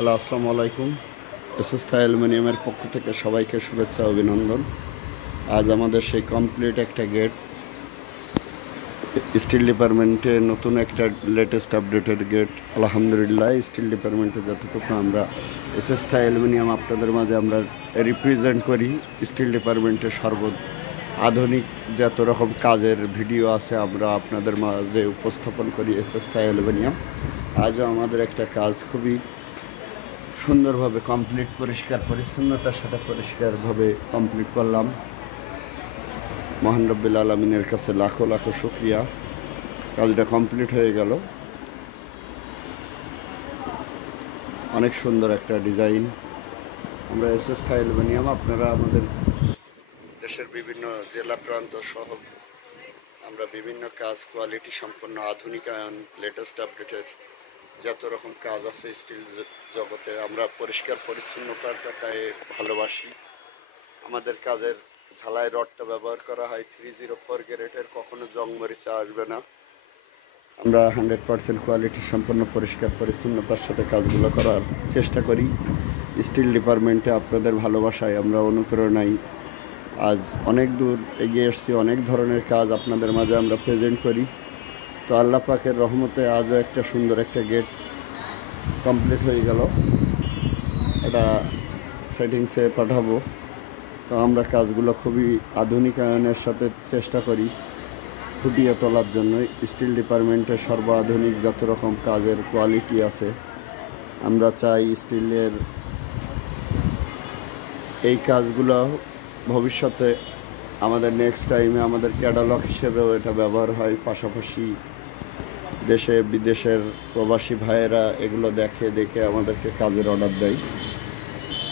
Hello, আসসালামু আলাইকুম। SS অ্যালুমিনিয়ামের পক্ষ থেকে সবাইকে শুভেচ্ছা অভিনন্দন। আজ আমাদের সেই কমপ্লিট একটা গেট, স্টিল ডিপার্টমেন্টে নতুন একটা লেটেস্ট আপডেটেড গেট। আলহামদুলিল্লাহ, স্টিল ডিপার্টমেন্টে যতটুকু আমরা এসএস অ্যালুমিনিয়াম আপনাদের মাঝে আমরা রিপ্রেজেন্ট করি, স্টিল ডিপার্টমেন্টের আধুনিক যত রকম কাজের ভিডিও আছে আমরা আপনাদের মাঝে উপস্থাপন করি এসএস অ্যালুমিনিয়াম। আজও আমাদের একটা কাজ খুবই সুন্দরভাবে কমপ্লিট, পরিষ্কার পরিচ্ছন্নতার সাথে পরিষ্কারভাবে কমপ্লিট করলাম। মহান রব্বুল আলামিনের কাছে লাখো লাখো শুকরিয়া। কাজটা কমপ্লিট হয়ে গেল। অনেক সুন্দর একটা ডিজাইন। আমরা এসএস অ্যালুমিনিয়াম আপনারা আমাদের দেশের বিভিন্ন জেলা প্রান্ত সহ আমরা বিভিন্ন কাজ কোয়ালিটি সম্পন্ন আধুনিকায়ন লেটেস্ট আপডেটের যত রকম কাজ আছে স্টিল জগতে আমরা পরিষ্কার পরিচ্ছন্নতাটাকে ভালোবাসি। আমাদের কাজের ঝালাই রডটা ব্যবহার করা হয় 304 গ্রেডের, কখনো জং মরিচা আসবে না। আমরা 100% কোয়ালিটি সম্পন্ন পরিষ্কার পরিচ্ছন্নতার সাথে কাজগুলো করার চেষ্টা করি। স্টিল ডিপার্টমেন্টে আপনাদের ভালোবাসায় আমরা অনুপ্রেরণায় আজ অনেক দূর এগিয়ে এসেছি। অনেক ধরনের কাজ আপনাদের মাঝে আমরা প্রেজেন্ট করি। তো আল্লাহ পাকের রহমতে আজও একটা সুন্দর একটা গেট কমপ্লিট হয়ে গেল। এটা সেটিংসে পাঠাবো। তো আমরা কাজগুলো খুবই আধুনিকায়নের সাথে চেষ্টা করি ফুটিয়ে তোলার জন্য। স্টিল ডিপার্টমেন্টে সর্বাধুনিক যত রকম কাজের কোয়ালিটি আছে আমরা চাই স্টিলের এই কাজগুলো ভবিষ্যতে আমাদের নেক্সট টাইমে আমাদের ক্যাটালগ হিসেবেও এটা ব্যবহার হয়। পাশাপাশি দেশে বিদেশের প্রবাসী ভাইয়েরা এগুলো দেখে আমাদেরকে কাজের অর্ডার দেয়।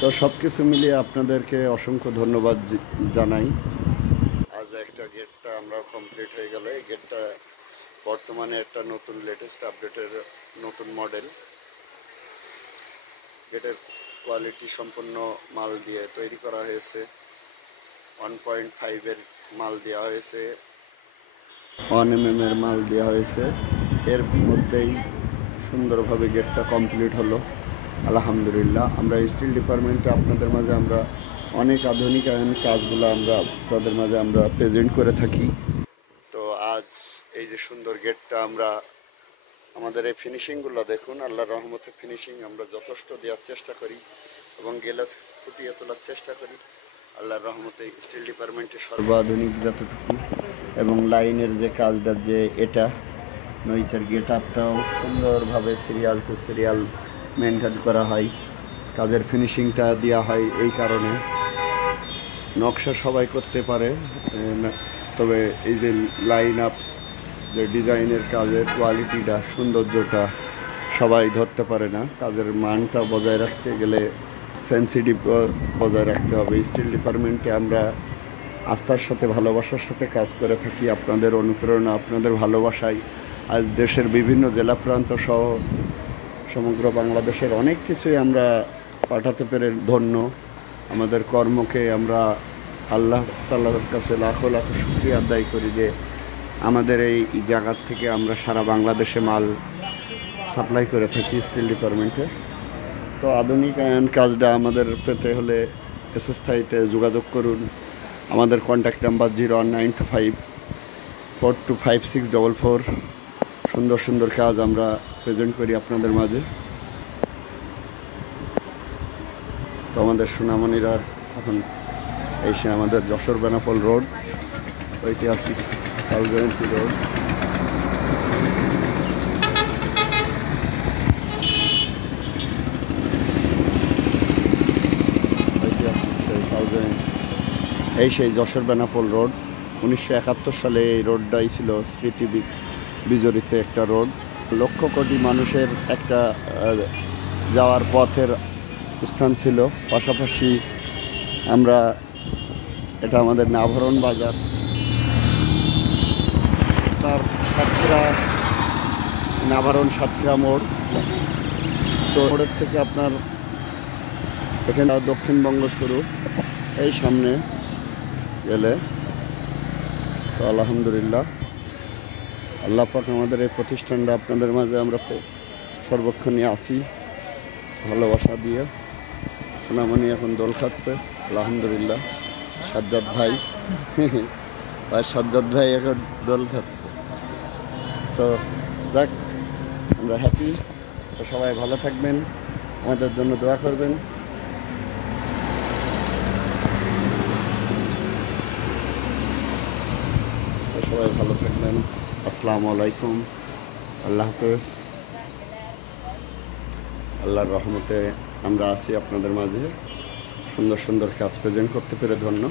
তো সব কিছু মিলিয়ে আপনাদেরকে অসংখ্য ধন্যবাদ জানাই। আজ একটা গেটটা আমরা কমপ্লিট হয়ে গেল। এই গেটটা বর্তমানে একটা নতুন লেটেস্ট আপডেটের নতুন মডেল। গেটের কোয়ালিটি সম্পন্ন মাল দিয়ে তৈরি করা হয়েছে। 1.5 এর মাল দেওয়া হয়েছে, 1 mm এর মাল দেওয়া হয়েছে। এর মধ্যেই সুন্দরভাবে গেটটা কমপ্লিট হলো। আলহামদুলিল্লাহ, আমরা স্টিল ডিপার্টমেন্টে আপনাদের মাঝে আমরা অনেক আধুনিকায়ন কাজগুলো আমরা আপনাদের মাঝে আমরা প্রেজেন্ট করে থাকি। তো আজ এই যে সুন্দর গেটটা আমরা আমাদের এই ফিনিশিংগুলো দেখুন। আল্লাহর রহমতে ফিনিশিং আমরা যথেষ্ট দেওয়ার চেষ্টা করি এবং গ্লাস ফুটিয়ে তোলার চেষ্টা করি। আল্লাহর রহমতে স্টিল ডিপার্টমেন্টে সর্বাধুনিক যতটুকু এবং লাইনের যে কাজটা যে এটা নইচের গেট আপটাও সুন্দরভাবে সিরিয়াল টু সিরিয়াল মেনটেন করা হয়। কাজের ফিনিশিংটা দেওয়া হয় এই কারণে নকশা সবাই করতে পারে, তবে এই যে লাইন আপ যে ডিজাইনের কাজের কোয়ালিটিটা সৌন্দর্যটা সবাই ধরতে পারে না। কাজের মানটা বজায় রাখতে গেলে সেন্সিটিভ বজায় রাখতে হবে। স্টিল ডিপার্টমেন্টে আমরা আস্থার সাথে ভালোবাসার সাথে কাজ করে থাকি। আপনাদের অনুপ্রেরণা, আপনাদের ভালোবাসায় আজ দেশের বিভিন্ন জেলা প্রান্ত সহ সমগ্র বাংলাদেশের অনেক কিছুই আমরা পাঠাতে পেরে ধন্য। আমাদের কর্মকে আমরা আল্লাহ তাআলার কাছে লাখো লাখো শুকরিয়া আদায় করি যে আমাদের এই জায়গার থেকে আমরা সারা বাংলাদেশে মাল সাপ্লাই করে থাকি স্টিল ডিপার্টমেন্টে। তো আধুনিকায়ন কাজটা আমাদের পেতে হলে এসএসথাইতে যোগাযোগ করুন। আমাদের কন্ট্যাক্ট নাম্বার 01925 425644। সুন্দর সুন্দর কাজ আমরা প্রেজেন্ট করি আপনাদের মাঝে। তো আমাদের সোনামণিরা এখন এসে আমাদের যশোর বেনাপোল রোড, ঐতিহাসিক কালজয়ন্তী রোড, ঐতিহাসিক সেই কালজয়ন্তী এই সেই যশোর বেনাপোল রোড। 1971 সালে এই রোডটাই ছিল স্মৃতি বিজড়িত একটা রোড। লক্ষ কোটি মানুষের একটা যাওয়ার পথের স্থান ছিল। পাশাপাশি আমরা এটা আমাদের নাভরণ বাজার, তার সাতক্ষীরা নাভরণ সাতক্ষীরা মোড়। তো মোড়ের থেকে আপনার এখানে দক্ষিণবঙ্গ শুরু, এই সামনে গেলে। তো আলহামদুলিল্লাহ, আল্লাহ পাক আমাদের এই প্রতিষ্ঠানটা আপনাদের মাঝে আমরা সর্বক্ষণই আসি। ভালোবাসা দিয়ে সোনামণি এখন দোল খাচ্ছে আলহামদুলিল্লাহ। সাজ্জাদ ভাই ভাই সাজ্জাদ ভাই এখন দোল খাচ্ছে। তো যাক, আমরা হ্যাপি। তো সবাই ভালো থাকবেন, আমাদের জন্য দোয়া করবেন। তো সবাই ভালো থাকবেন। আসসালামু আলাইকুম, আল্লাহ হাফেজ। আল্লাহর রহমতে আমরা আছি আপনাদের মাঝে, সুন্দর সুন্দর কাজ প্রেজেন্ট করতে পেরে ধন্য।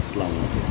আসসালামু আলাইকুম।